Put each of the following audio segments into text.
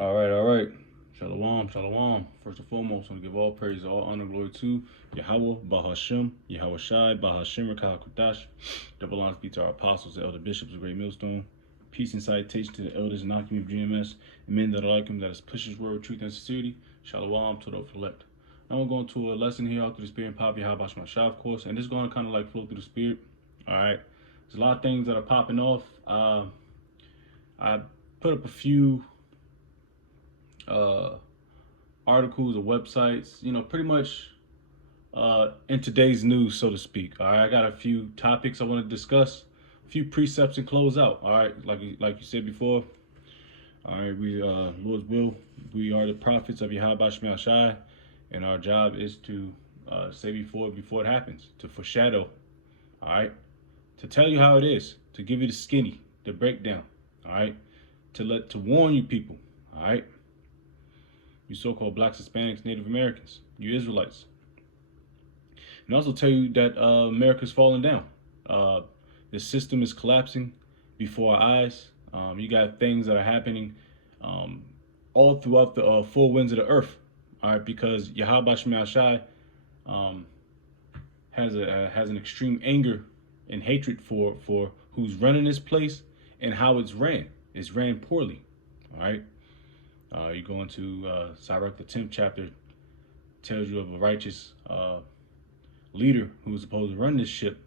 All right. Shalom, shalom. First and foremost, I want to give all praise, all honor, glory to Yahweh, Bahashem, Yahweh Shai, Bahashem, Rakah Kodash. Double honors be to our apostles, the elder bishops of Great Millstone. Peace and salutation to the elders and Akim of GMS, and men that are like him, that is push his word with truth and sincerity. Shalom to the elect. Now we're going to a lesson here out through the Spirit and Power of Yahweh Shai, of course, and this is going to kind of like flow through the Spirit. All right. There's a lot of things that are popping off. I put up a few articles or websites, pretty much in today's news, so to speak. All right, I got a few topics I want to discuss, a few precepts and close out. All right, like you said before. All right, we Lord's will, we are the prophets of Yahweh Shemel Shai, and our job is to say before it happens, to foreshadow. All right, to tell you how it is, to give you the skinny, the breakdown. All right, to warn you people. All right. You so-called blacks, Hispanics, Native Americans, you Israelites. And also tell you that America's falling down. The system is collapsing before our eyes. You got things that are happening all throughout the four winds of the earth. All right, because Yahweh Shemel Shai has an extreme anger and hatred for who's running this place and how it's ran. It's ran poorly. All right. You go into Sirach, the 10th chapter, tells you of a righteous leader who's supposed to run this ship,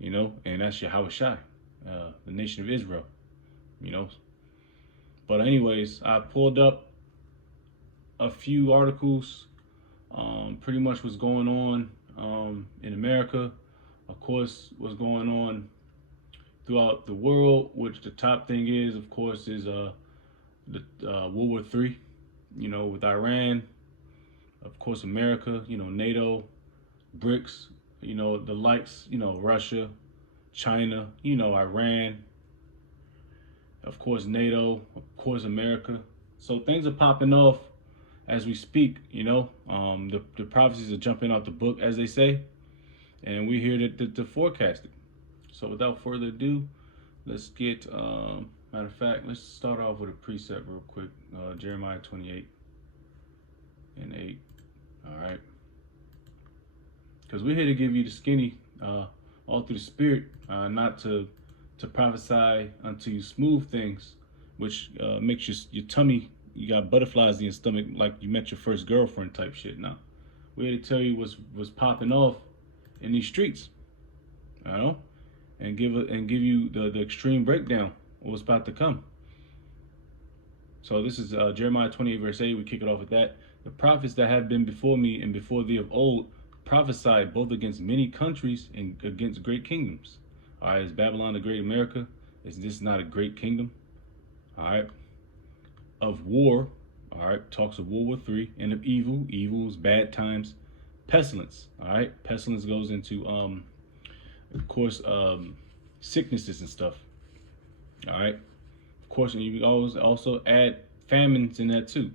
and that's Yahweh Shai, the nation of Israel, But anyways, I pulled up a few articles, pretty much what's going on in America, of course, what's going on throughout the world, which the top thing is, of course, is World War III, with Iran, of course, America, NATO, BRICS, the likes, Russia, China, Iran, of course, NATO, of course, America. So things are popping off as we speak, the prophecies are jumping out the book, as they say, and we're here to forecast it. So without further ado, let's get, matter of fact, let's start off with a precept real quick. Jeremiah 28 and 8. All right. Because we're here to give you the skinny all through the Spirit, not to prophesy unto you smooth things, which makes your tummy, you got butterflies in your stomach like you met your first girlfriend type shit. Now, we're here to tell you what's popping off in these streets, and give you the extreme breakdown of what's about to come. So this is Jeremiah 28 verse 8. We kick it off with that. The prophets that have been before me and before thee of old prophesied both against many countries and against great kingdoms. All right, is Babylon a great America? Is this not a great kingdom? All right. Of war, all right, talks of World War III, and of evils, bad times, pestilence. All right, pestilence goes into of course, sicknesses and stuff. All right. Of course, and you always also add famines in that too.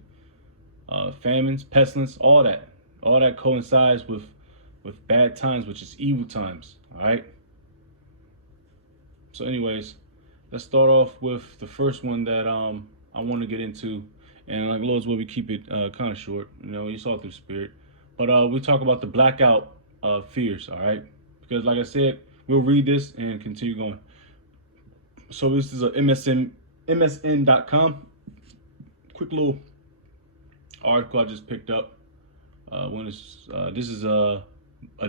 Famines, pestilence, all that coincides with bad times, which is evil times. All right. So, anyways, let's start off with the first one that I want to get into, and like Lord's will, we keep it kind of short. You saw through Spirit, but we talk about the blackout fears. All right, because like I said, we'll read this and continue going. So this is a MSN.com. Quick little article I just picked up. This is a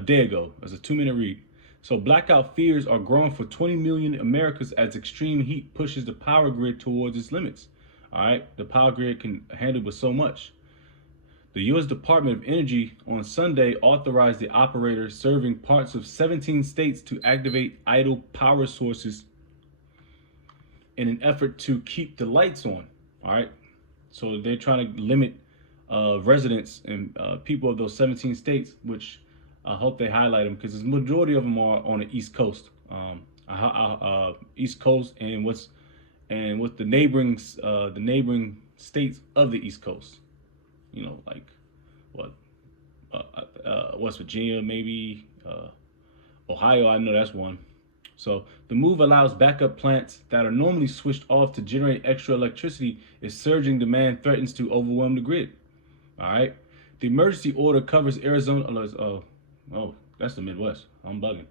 day ago. It's a 2-minute read. So blackout fears are growing for 20 million Americans as extreme heat pushes the power grid towards its limits. All right, the power grid can handle with so much. The U.S. Department of Energy on Sunday authorized the operator serving parts of 17 states to activate idle power sources in an effort to keep the lights on. All right. So they're trying to limit residents and people of those 17 states, which I hope they highlight them because the majority of them are on the East Coast. East Coast and with the neighboring states of the East Coast. Like what, West Virginia, maybe, Ohio, I know that's one. So the move allows backup plants that are normally switched off to generate extra electricity if surging demand threatens to overwhelm the grid. All right. The emergency order covers Arizona. Oh, that's the Midwest. I'm bugging.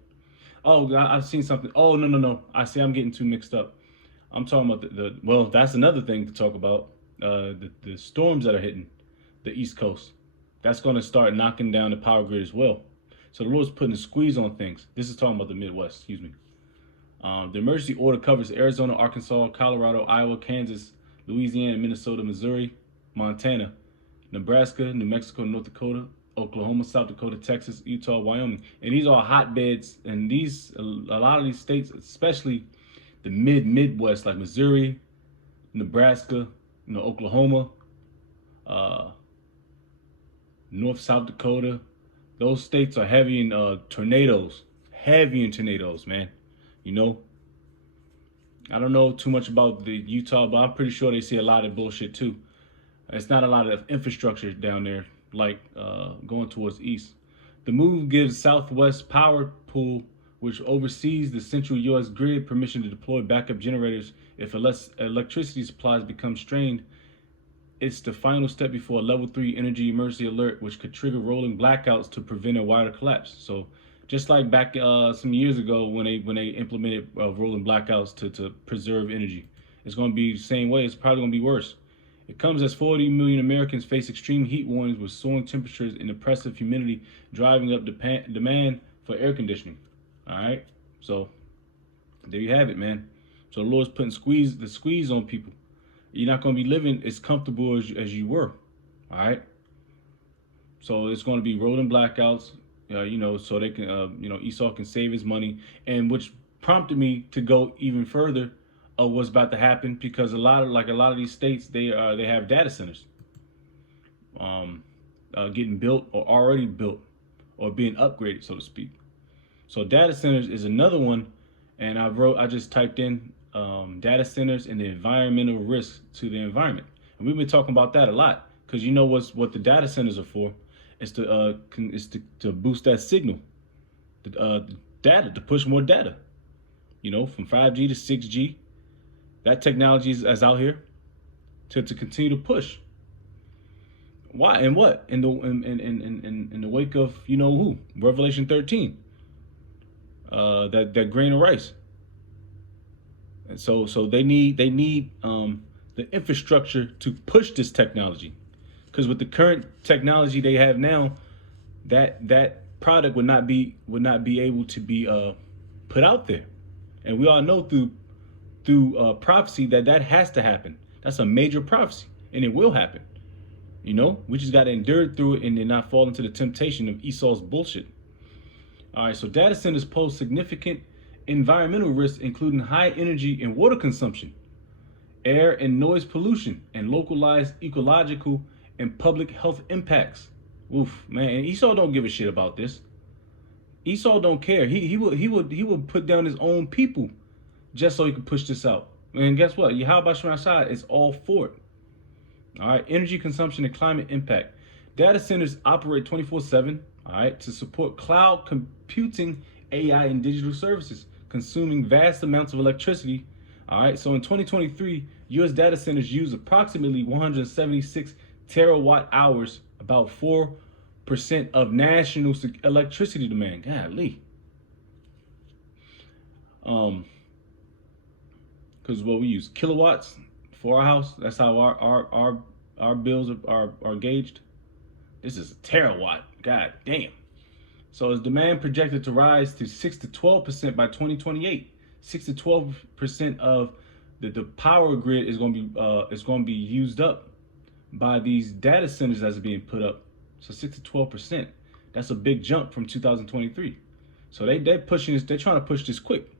Oh, I've seen something. Oh, no. I see. I'm getting too mixed up. I'm talking about well, that's another thing to talk about. The storms that are hitting the East Coast. That's going to start knocking down the power grid as well. So the Lord's putting a squeeze on things. This is talking about the Midwest. Excuse me. The emergency order covers Arizona, Arkansas, Colorado, Iowa, Kansas, Louisiana, Minnesota, Missouri, Montana, Nebraska, New Mexico, North Dakota, Oklahoma, South Dakota, Texas, Utah, Wyoming. And these are hotbeds. And a lot of these states, especially the Midwest, like Missouri, Nebraska, Oklahoma, North South Dakota, those states are heavy in tornadoes. Heavy in tornadoes, man. I don't know too much about the Utah, but I'm pretty sure they see a lot of bullshit too. It's not a lot of infrastructure down there, like going towards east. The move gives Southwest Power Pool, which oversees the central U.S. grid, permission to deploy backup generators if electricity supplies become strained. It's the final step before a level 3 energy emergency alert, which could trigger rolling blackouts to prevent a wider collapse. So just like back some years ago when they implemented rolling blackouts to preserve energy, it's going to be the same way. It's probably going to be worse. It comes as 40 million Americans face extreme heat warnings with soaring temperatures and oppressive humidity driving up demand for air conditioning. All right, so there you have it, man. So the Lord's putting the squeeze on people. You're not going to be living as comfortable as you were. All right. So it's going to be rolling blackouts, so they can, Esau can save his money, and which prompted me to go even further of what's about to happen, because a lot of these states, they have data centers getting built or already built or being upgraded, so to speak. So data centers is another one, and I just typed in data centers and the environmental risks to the environment, and we've been talking about that a lot, because what the data centers are for. It's to boost that signal, the data, to push more data, from 5G to 6G. That technology is out here to continue to push. Why and what? In the wake of who? Revelation 13. That grain of rice. And so they need the infrastructure to push this technology. Because with the current technology they have now, that product would not be able to be put out there, and we all know through prophecy that has to happen. That's a major prophecy, and it will happen. We just got to endure through it and then not fall into the temptation of Esau's bullshit. All right, so data centers pose significant environmental risks, including high energy and water consumption, air and noise pollution, and localized ecological and public health impacts. Oof, man. And Esau don't give a shit about this. Esau don't care. He would put down his own people just so he could push this out. And guess what? Yahweh Shai is all for it. All right. Energy consumption and climate impact. Data centers operate 24/7. All right, to support cloud computing, AI, and digital services, consuming vast amounts of electricity. All right. So in 2023, U.S. data centers use approximately 176 terawatt hours, about 4% of national electricity demand. Golly. Because we use kilowatts for our house. That's how our bills are gauged. This is a terawatt. God damn. So is demand projected to rise to 6 to 12% by 2028. 6 to 12% of the power grid is going to be used up by these data centers that's being put up. So 6 to 12%. That's a big jump from 2023. So they're pushing this. They're trying to push this quick.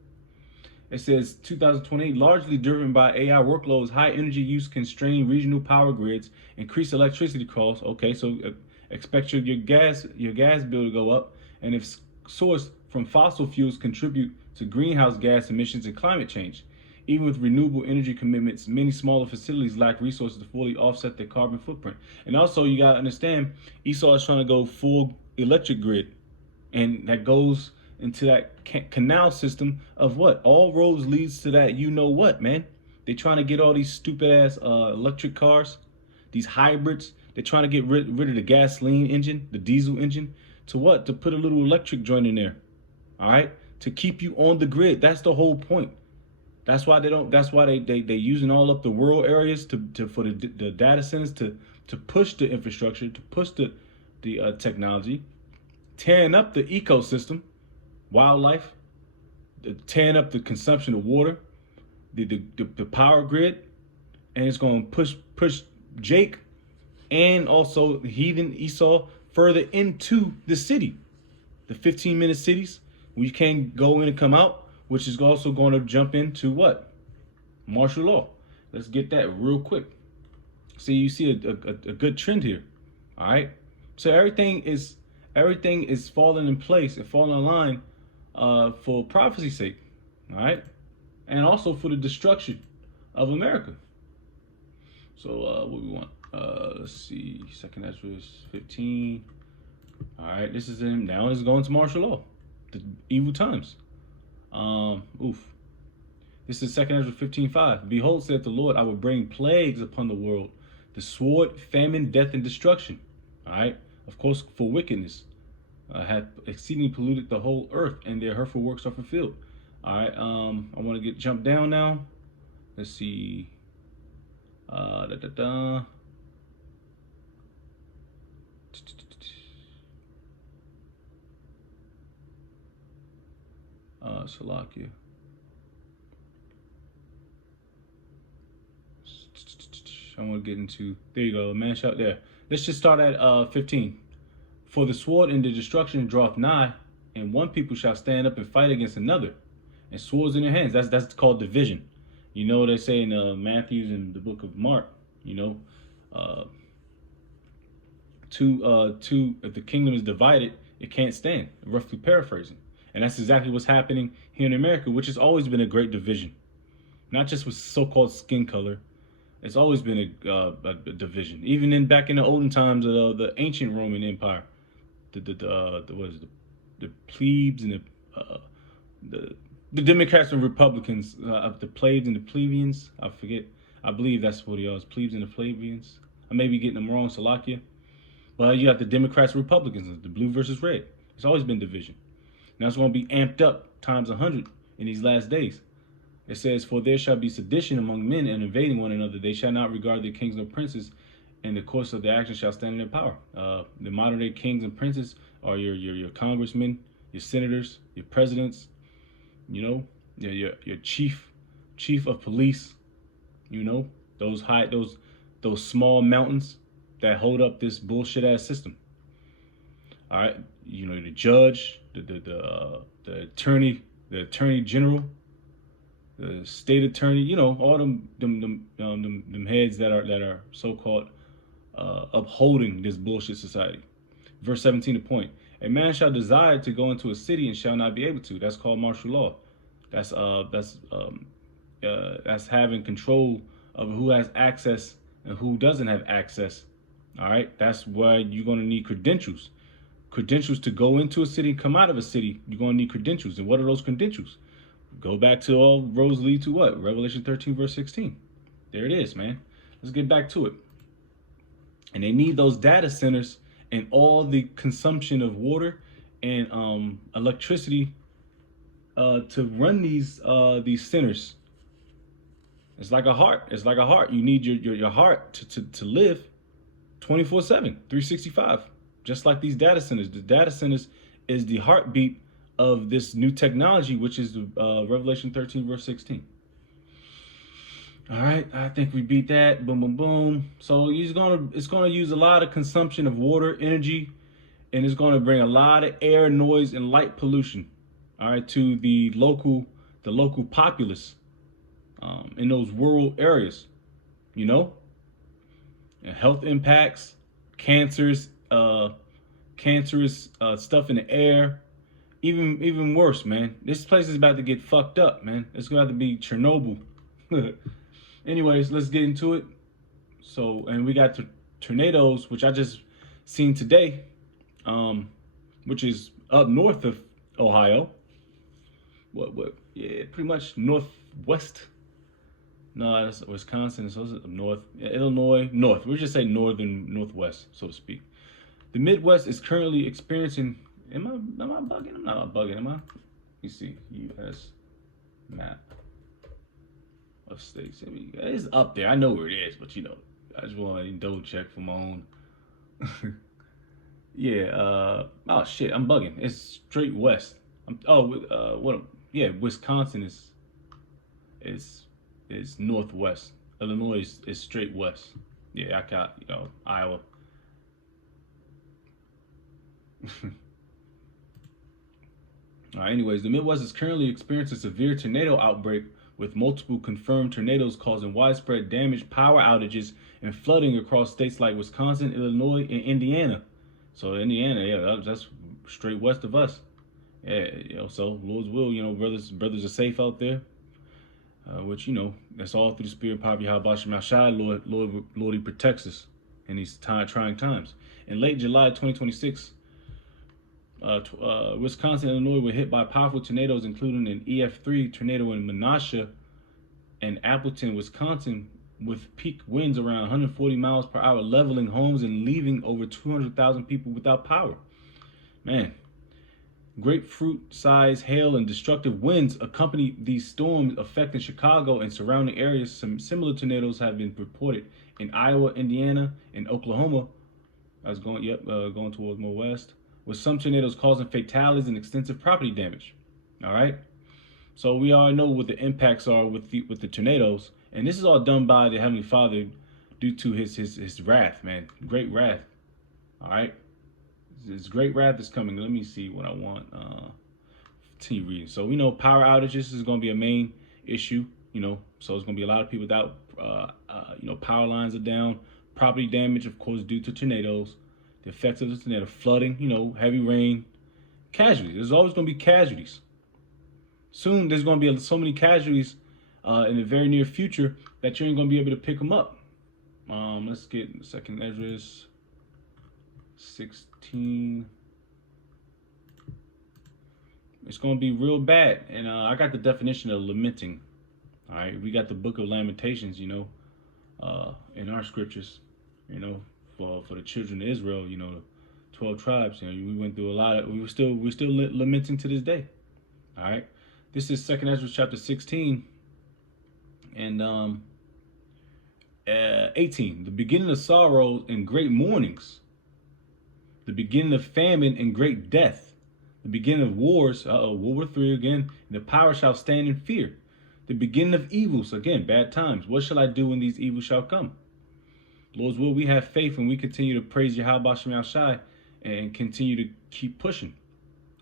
It says 2028, largely driven by AI workloads, high energy use can strain regional power grids, increase electricity costs. Okay, so expect your gas bill to go up, and if sourced from fossil fuels, contribute to greenhouse gas emissions and climate change. Even with renewable energy commitments, many smaller facilities lack resources to fully offset their carbon footprint. And also, you got to understand, Esau is trying to go full electric grid. And that goes into that canal system of what? All roads leads to that, you know what, man. They're trying to get all these stupid ass electric cars, these hybrids. They're trying to get rid of the gasoline engine, the diesel engine, to what? To put a little electric joint in there, all right? To keep you on the grid. That's the whole point. That's why they don't. That's why they using all up the rural areas for the data centers to push the infrastructure, to push the technology, tearing up the ecosystem, wildlife, tearing up the consumption of water, the power grid, and it's going to push Jake and also heathen Esau further into the city, the 15-minute cities where you can't go in and come out, which is also going to jump into what? Martial law. Let's get that real quick. See, you see a good trend here. All right. So everything is falling in place and falling in line for prophecy's sake. All right. And also for the destruction of America. So what we want? Let's see. 2nd Ezra 15. All right. This is in now. It's going to martial law. The evil times. This is 2nd Ezra 15:5. Behold, saith the Lord, I will bring plagues upon the world, the sword, famine, death, and destruction. All right. Of course, for wickedness hath exceedingly polluted the whole earth, and their hurtful works are fulfilled. All right. I want to jump down now. Let's see. Salakia. I want to get into, there you go, man shot there. Let's just start at 15. For the sword and the destruction draweth nigh, and one people shall stand up and fight against another, and swords in their hands. That's called division. You know they say in Matthew's and the book of Mark, you know, if the kingdom is divided, it can't stand. Roughly paraphrasing. And that's exactly what's happening here in America, which has always been a great division. Not just with so-called skin color. It's always been a division. Even back in the olden times of the ancient Roman Empire, the plebes and the Democrats and Republicans, the plebes and the plebeians. I forget. I believe that's what he was. Plebes and the plebeians. I may be getting them wrong, Salakia. Well, you got the Democrats and Republicans, the blue versus red. It's always been division. Now it's going to be amped up times 100 in these last days. It says, for there shall be sedition among men and invading one another. They shall not regard their kings nor princes, and the course of their actions shall stand in their power. The modern day kings and princes are your congressmen, your senators, your presidents, you know, your chief of police, you know, those small mountains that hold up this bullshit ass system. All right, you know, the judge, the attorney general, the state attorney, you know, all them heads that are so-called upholding this bullshit society. Verse 17 to point. A man shall desire to go into a city and shall not be able to. That's called martial law. That's having control of who has access and who doesn't have access. All right, that's why you're gonna need credentials. Credentials to go into a city, come out of a city. You're gonna need credentials. And what are those credentials? Go back to all roads lead to what? Revelation 13 verse 16. There it is, man. Let's get back to it. And they need those data centers and all the consumption of water and electricity to run these centers. It's like a heart. It's like a heart. You need your heart to live 24/7, 365. Just like these data centers. The data centers is the heartbeat of this new technology, which is Revelation 13 verse 16. All right, I think we beat that. Boom, boom, boom. So it's gonna use a lot of consumption of water, energy, and it's gonna bring a lot of air, noise, and light pollution. All right, to the local populace in those rural areas. You know, and health impacts, cancerous stuff in the air. Even worse, man. This place is about to get fucked up, man. It's gonna have to be Chernobyl. Anyways, let's get into it. So, and we got tornadoes, which I just seen today, which is up north of Ohio. What? Yeah, pretty much northwest. No, that's Wisconsin. So is it north? Yeah, Illinois, north. We'll just say northern, northwest, so to speak. The Midwest is currently experiencing. Am I bugging? I'm not bugging. Am I? Let me see. U.S. map of states. I mean, it's up there. I know where it is, but I just want to double check for my own. Yeah. Oh shit, I'm bugging. It's straight west. What? Yeah, Wisconsin is is northwest. Illinois is straight west. Yeah, I got Iowa. All right, anyways, the Midwest is currently experiencing a severe tornado outbreak with multiple confirmed tornadoes causing widespread damage, power outages, and flooding across states like Wisconsin, Illinois, and Indiana. So Indiana, yeah, that's straight west of us. Yeah, so Lord's will, brothers are safe out there. Which that's all through the spirit, Papa Yahabashim Shai. Lord, He protects us in these trying times. In late July 2026, Wisconsin and Illinois were hit by powerful tornadoes, including an EF3 tornado in Menasha and Appleton, Wisconsin, with peak winds around 140 miles per hour, leveling homes and leaving over 200,000 people without power. Man, grapefruit-sized hail and destructive winds accompany these storms affecting Chicago and surrounding areas. Some similar tornadoes have been reported in Iowa, Indiana, and Oklahoma. That's going towards more west, with some tornadoes causing fatalities and extensive property damage. All right, so we already know what the impacts are with the tornadoes, and this is all done by the Heavenly Father due to his wrath, man, great wrath. All right. This great wrath is coming. Let me see what I want. Continue reading. So we know power outages is going to be a main issue. So it's going to be a lot of people without. Power lines are down. Property damage, of course, due to tornadoes. The effects of the tornado, flooding. Heavy rain, casualties. There's always going to be casualties. Soon there's going to be so many casualties in the very near future that you ain't going to be able to pick them up. Let's get Second Ezra 16. It's going to be real bad. And I got the definition of lamenting. All right, we got the book of Lamentations, in our scriptures, for the children of Israel, 12 tribes. We went through a lot of, we're still lamenting to this day. All right, this is Second Ezra chapter 16 and 18. The beginning of sorrows and great mournings. The beginning of famine and great death. The beginning of wars. World War III again. And the power shall stand in fear. The beginning of evils. Again, bad times. What shall I do when these evils shall come? Lord's will, we have faith and we continue to praise Yahweh Shem Shai and continue to keep pushing.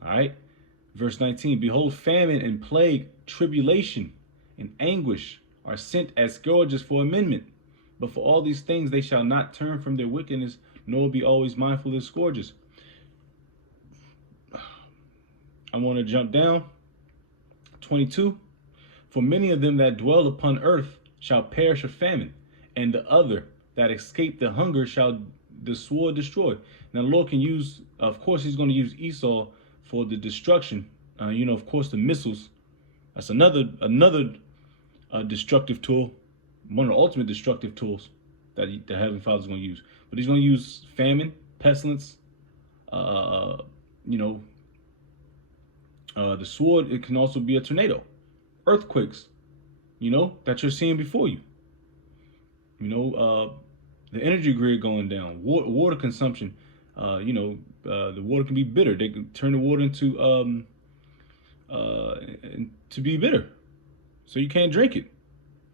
All right. Verse 19. Behold, famine and plague, tribulation and anguish are sent as scourges for amendment. But for all these things they shall not turn from their wickedness, nor be always mindful of their scourges. I want to jump down. 22. For many of them that dwell upon earth shall perish of famine, and the other that escape the hunger shall the sword destroy. Now the Lord can use, of course, He's going to use Esau for the destruction. Of course, the missiles. That's another destructive tool, one of the ultimate destructive tools that the Heavenly Father is going to use. But He's going to use famine, pestilence, the sword. It can also be a tornado, earthquakes, that you're seeing before you. The energy grid going down, water consumption. The water can be bitter. They can turn the water into to be bitter, so you can't drink it.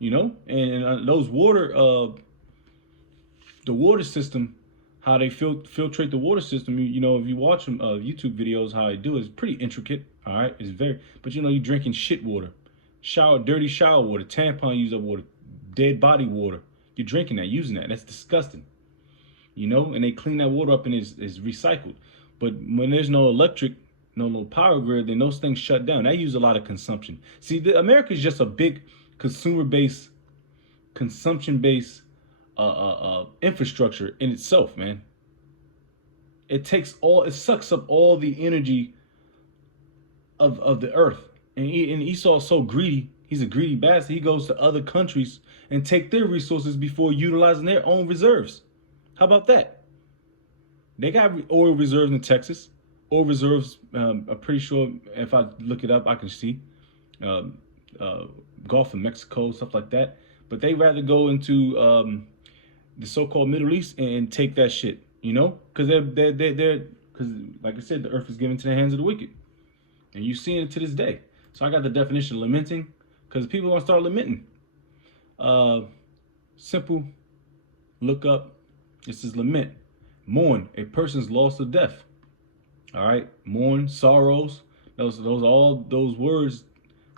And those water, the water system, how they filtrate the water system. If you watch some YouTube videos, how they do it, it's pretty intricate. All right, it's very. But you're drinking shit water, dirty shower water, tampon use up water, dead body water. You're drinking that, using that. That's disgusting. And they clean that water up and it's recycled. But when there's no electric, no power grid, then those things shut down. That use a lot of consumption. See, America is just a big consumer-based, consumption-based infrastructure in itself, man. It sucks up all the energy of the earth. And Esau is so greedy. He's a greedy bastard. He goes to other countries and take their resources before utilizing their own reserves. How about that? They got oil reserves in Texas. Oil reserves, I'm pretty sure if I look it up, I can see. Gulf of Mexico, stuff like that. But they rather go into the so-called Middle East and take that shit, you know? Because because like I said, the earth is given to the hands of the wicked. And you see it to this day. So I got the definition of lamenting, because people want to start lamenting. Simple, look up. This is lament. Mourn, a person's loss or death. All right, mourn, sorrows. Those all those words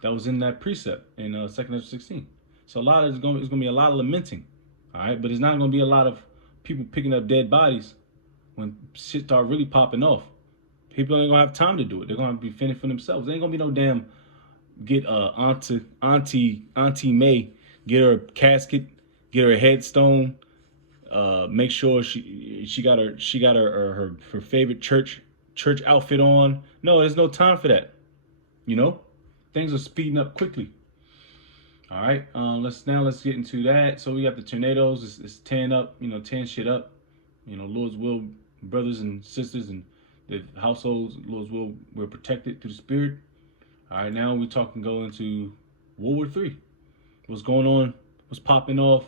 that was in that precept in 2 Ezra 16. So it's going to be a lot of lamenting. All right, but it's not going to be a lot of people picking up dead bodies when shit start really popping off. People ain't gonna have time to do it. They're gonna be fending for themselves. There ain't gonna be no damn get Auntie May, get her a casket, get her a headstone, make sure she got her favorite church outfit on. No, there's no time for that. You know, things are speeding up quickly. All right, let's get into that. So we got the tornadoes. It's tearing up, tearing shit up. Lord's will, brothers and sisters and the households, Lord's will, we're protected through the Spirit. All right, now we're go into World War III. What's going on? What's popping off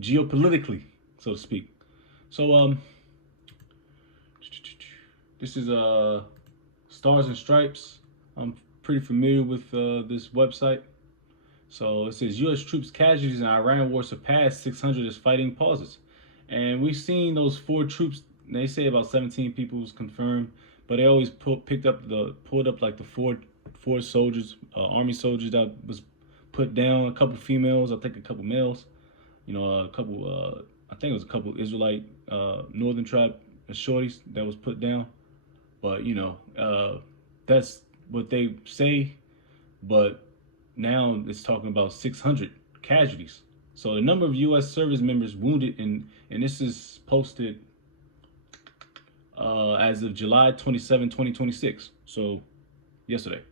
geopolitically, so to speak. So this is Stars and Stripes. I'm pretty familiar with this website. So it says U.S. troops casualties in Iran war surpassed 600 as fighting pauses. And we've seen those 4 troops. They say about 17 people was confirmed, but they always pulled up like the four soldiers, army soldiers that was put down. A couple females, I think a couple males. A couple. I think it was a couple Israelite northern tribe shorties that was put down. But that's what they say. But now it's talking about 600 casualties. So the number of U.S. service members wounded and this is posted as of July 27, 2026. So yesterday.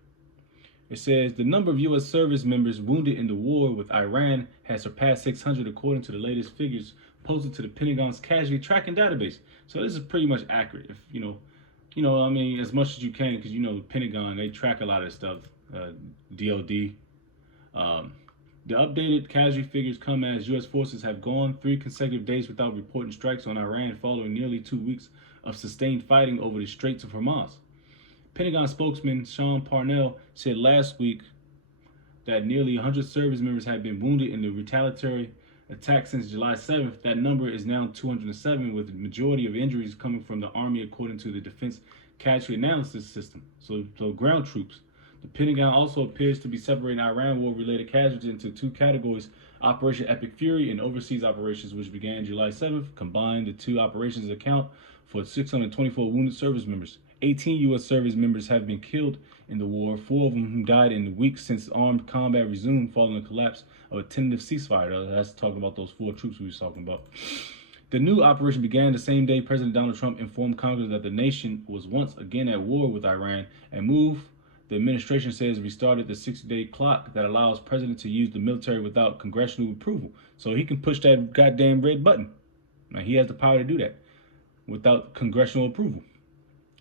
It says the number of U.S. service members wounded in the war with Iran has surpassed 600 according to the latest figures posted to the Pentagon's casualty tracking database. So this is pretty much accurate. If I mean, as much as you can, because the Pentagon, they track a lot of this stuff. DOD. The updated casualty figures come as U.S. forces have gone 3 consecutive days without reporting strikes on Iran following nearly 2 weeks of sustained fighting over the Straits of Hormuz. Pentagon spokesman Sean Parnell said last week that nearly 100 service members had been wounded in the retaliatory attack since July 7th. That number is now 207, with the majority of injuries coming from the Army, according to the Defense Casualty Analysis System. So ground troops. The Pentagon also appears to be separating Iran war-related casualties into 2 categories: Operation Epic Fury and overseas operations, which began July 7th. Combined, the 2 operations account for 624 wounded service members. 18 U.S. service members have been killed in the war, 4 of them who died in the weeks since armed combat resumed following the collapse of a tentative ceasefire. That's talking about those 4 troops we were talking about. The new operation began the same day President Donald Trump informed Congress that the nation was once again at war with Iran, and move the administration says restarted the 60-day clock that allows president to use the military without congressional approval. So he can push that goddamn red button. Now, he has the power to do that without congressional approval.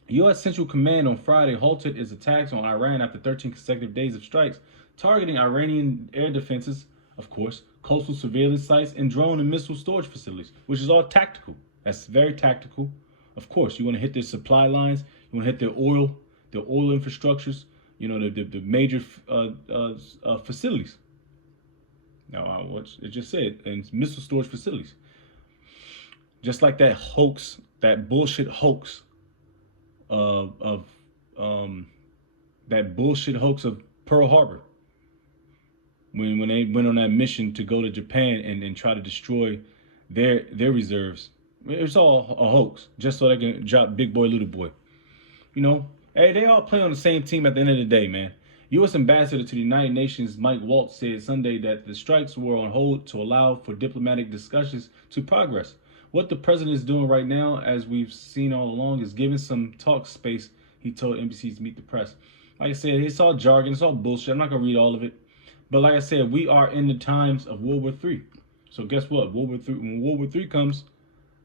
U.S. Central Command on Friday halted its attacks on Iran after 13 consecutive days of strikes, targeting Iranian air defenses, of course, coastal surveillance sites, and drone and missile storage facilities, which is all tactical. That's very tactical. Of course, you want to hit their supply lines, you want to hit their oil infrastructures, the major facilities. Now, what it just said, and bullshit hoax, just like that hoax, that bullshit hoax of Pearl Harbor, when they went on that mission to go to Japan and try to destroy their reserves. It's all a hoax, just so they can drop big boy, little boy. Hey, they all play on the same team at the end of the day, man. U.S. Ambassador to the United Nations Mike Waltz said Sunday that the strikes were on hold to allow for diplomatic discussions to progress. What the president is doing right now, as we've seen all along, is giving some talk space, he told NBC's Meet the Press. Like I said, it's all jargon, it's all bullshit. I'm not gonna read all of it. But like I said, we are in the times of World War III. So guess what? World War III. When World War III comes,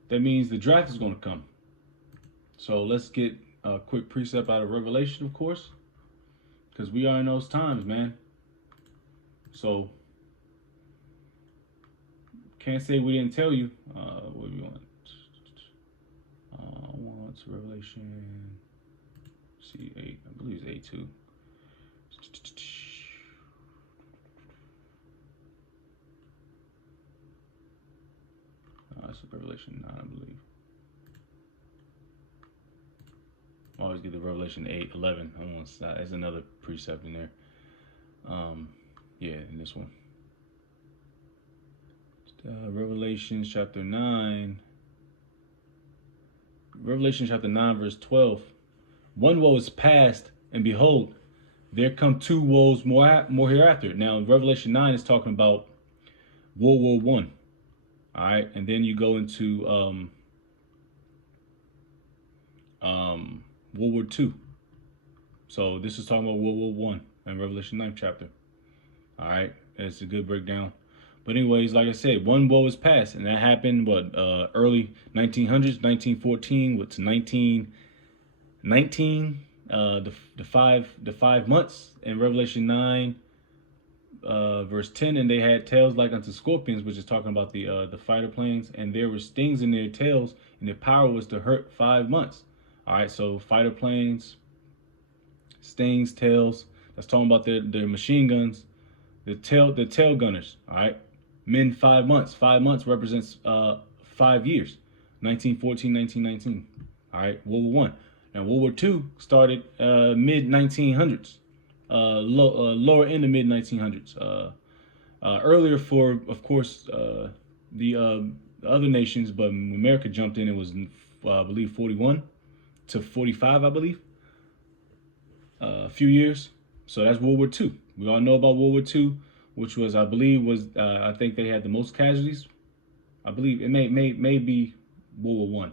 that means the draft is gonna come. So let's get a quick precept out of Revelation, of course, because we are in those times, man. So can't say we didn't tell you. What do we want? What's Revelation? See 8. I believe it's 8:2. That's Revelation 9, I believe. I always get the Revelation 8:11. There's another precept in there. Yeah, in this one. Revelation chapter 9. Revelation chapter 9, verse 12. One woe is past, and behold, there come two woes more hereafter. Now, Revelation 9 is talking about World War One. All right, and then you go into World War Two. So this is talking about World War One in Revelation 9th chapter. All right, it's a good breakdown. But anyways, like I said, one woe is past, and that happened early 1900s, 1914, what's 1919, the 5 months in Revelation 9, verse 10, and they had tails like unto scorpions, which is talking about the fighter planes, and there were stings in their tails, and their power was to hurt 5 months. All right, so fighter planes, stings, tails. That's talking about their machine guns, the tail gunners. All right, men 5 months. 5 months represents 5 years. 1914, 1919. All right, World War One. Now World War Two started mid 1900s. Lower in the mid 1900s. Earlier for, of course, the other nations, but when America jumped in, it was, I believe, 41 to 45, I believe. A few years. So that's World War II. We all know about World War II, which was, I believe, I think they had the most casualties. I believe it may be World War One.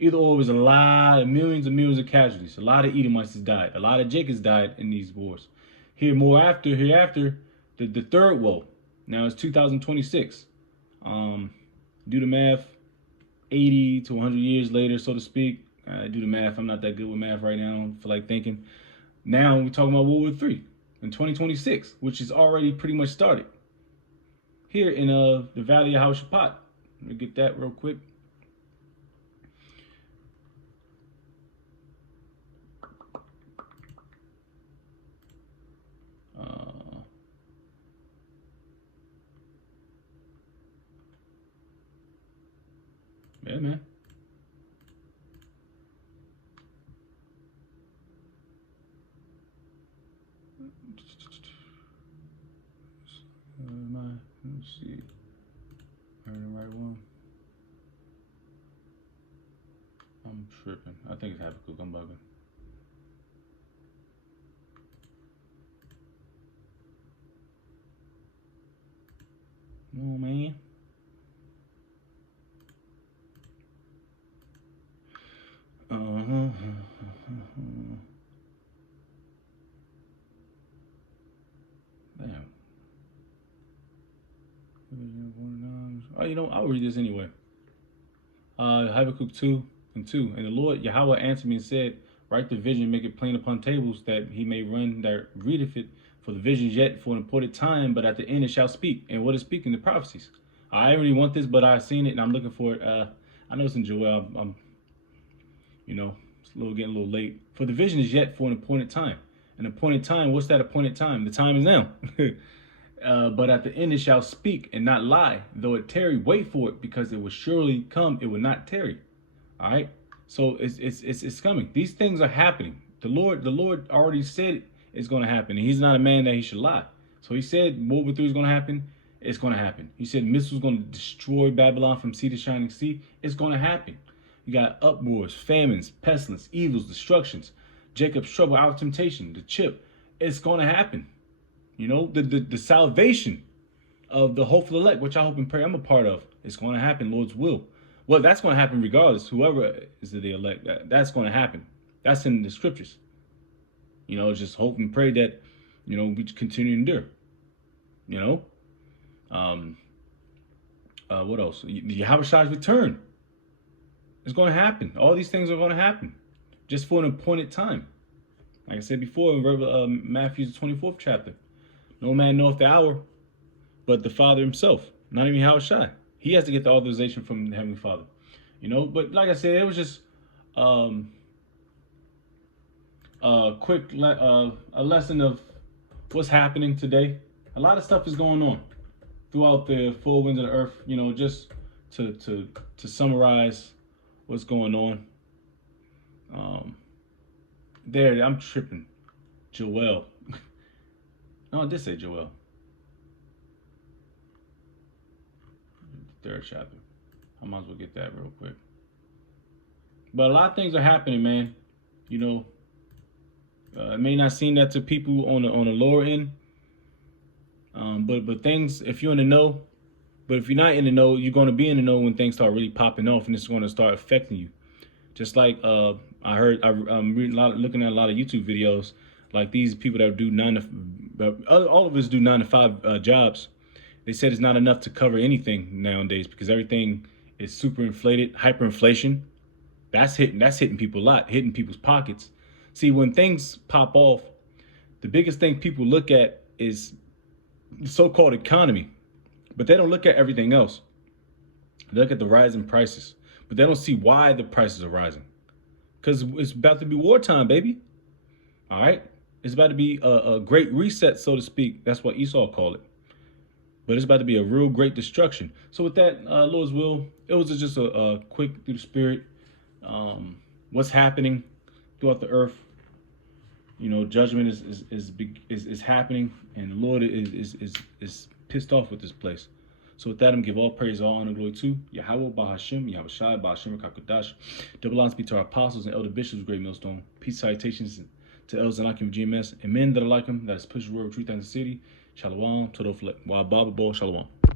Either or, it was a lot of millions and millions of casualties. A lot of Edomites died. A lot of Jacobs died in these wars. Hereafter, the third woe. Now it's 2026. Do the math. 80 to 100 years later, so to speak. Do the math. I'm not that good with math right now. I don't feel like thinking. Now we're talking about World War III in 2026, which is already pretty much started. Here in the Valley of Jehoshaphat. Let me get that real quick. Yeah, man. Let's see. Heard the right one. I'm tripping. I think it's Habakkuk. I'm bugging. Come on, man. Damn. Oh, you know, I'll read this anyway. Habakkuk 2:2. And the Lord Yahweh answered me and said, write the vision, make it plain upon tables, that he may run that readeth it. For the vision is yet for an appointed time, but at the end it shall speak. And what is speaking? The prophecies. I really want this, but I've seen it and I'm looking for it. I know it's in Joel. I'm you know, it's getting a little late. For the vision is yet for an appointed time. An appointed time, what's that appointed time? The time is now. But at the end it shall speak and not lie. Though it tarry, wait for it, because it will surely come. It will not tarry. All right. So it's coming. These things are happening. The Lord already said it's going to happen. And he's not a man that he should lie. So he said World War III is going to happen. It's going to happen. He said missiles going to destroy Babylon from sea to shining sea. It's going to happen. You got uproars, famines, pestilence, evils, destructions, Jacob's trouble, our temptation, the chip. It's going to happen. You know, the salvation of the hopeful elect, which I hope and pray I'm a part of, it's going to happen, Lord's will. Well, that's going to happen regardless. Whoever is the elect, that's going to happen. That's in the scriptures. Just hope and pray that, we continue to endure. What else? Yahushua return is going to happen. All these things are going to happen just for an appointed time. Like I said before in Matthew's 24th chapter, no man knoweth the hour but the Father himself, not even Yahushua. He has to get the authorization from the Heavenly Father. But like I said, it was just a lesson of what's happening today. A lot of stuff is going on throughout the four winds of the earth. Just to summarize what's going on. There, I'm tripping. Joel. No, I did say Joel. Third chapter. I might as well get that real quick. But a lot of things are happening, man. It may not seem that to people on the lower end. But things, if you're in the know, but if you're not in the know, you're going to be in the know when things start really popping off, and it's going to start affecting you. Just like I'm looking at a lot of YouTube videos, like these people that do all of us do 9 to 5 jobs. They said it's not enough to cover anything nowadays because everything is super inflated, hyperinflation. That's hitting people a lot, hitting people's pockets. See, when things pop off, the biggest thing people look at is the so-called economy, but they don't look at everything else. They look at the rising prices, but they don't see why the prices are rising. Because it's about to be wartime, baby. All right? It's about to be a great reset, so to speak. That's what Esau called it. But it's about to be a real great destruction. So with that, Lord's will, it was just a quick through the spirit. What's happening throughout the earth. Judgment is happening, and the Lord is pissed off with this place. So with that, I'm give all praise, all honor, glory to Yahweh, Bahashim, Yahweh Shai, Bahashim, Kakodash. Double honors be to our apostles and elder bishops of Great Millstone. Peace salutations to elders and Akim GMS and men that are like him, that is push the word of truth in the city. Shalom, Todoflek, Wa Baba Bo, Shalom.